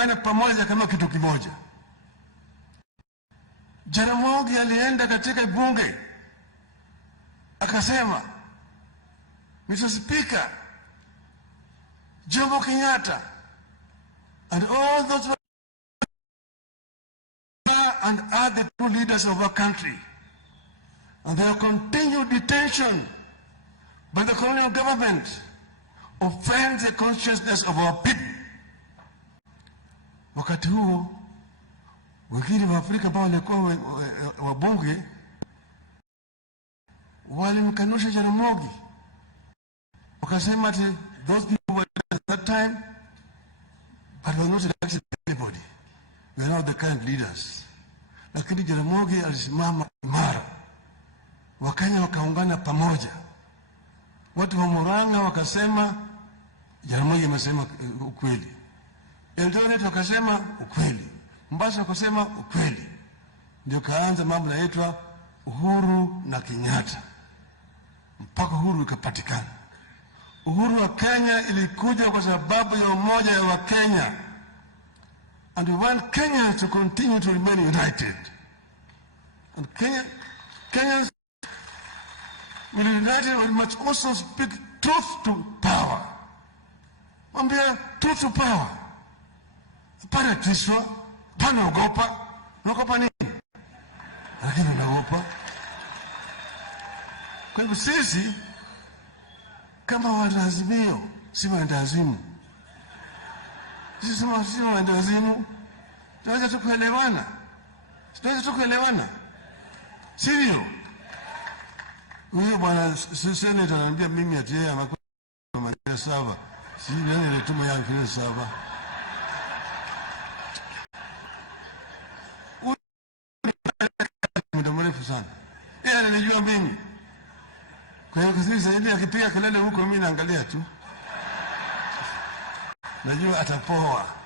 wakaungana pamoja kama kitu kimoja. Jaramogi alienda katika bunge akasema, Mr. Speaker, Jomo Kenyatta and all those and are the true leaders of our country, and their continued detention by the colonial government offends the consciousness of our people. Wakati huo wengine wa Afrika ambao walikuwa wabunge walimkanusha Jaramogi, wakasema ati those people were at that time but were not elected anybody, we are not the current leaders. Lakini Jaramogi alisimama imara, Wakenya wakaungana pamoja. Watu wa Murang'a wakasema Jaramogi amesema ukweli, Eldoret wakasema ukweli, Mombasa wakasema ukweli. Ndio kaanza mambo yanaitwa uhuru na Kenyatta, mpaka uhuru ikapatikana. Uhuru wa Kenya ilikuja kwa sababu ya umoja wa Kenya, and we want Kenya to continue to remain united. And Kenyans will be united, we must also speak truth to power. Mwambia truth to power. Pana tiswa, pana ogopa. Unaogopa nini? Lakini unaogopa. Kwa hivyo sisi kama wana Azimio, si wendawazimu. Sisi si wendawazimu. Tunaweza tukuelewana. Tunaweza tukuelewana. Sivyo? Huyo bwana Senator ananiambia mimi ati yeye anakuwa maneno sawa. Si nani alituma yangu ile sawa. Muda mrefu sana. Yeye ananijua mimi. Kwa hiyo sisi ile akipiga kelele huko mimi naangalia tu. Najua atapoa.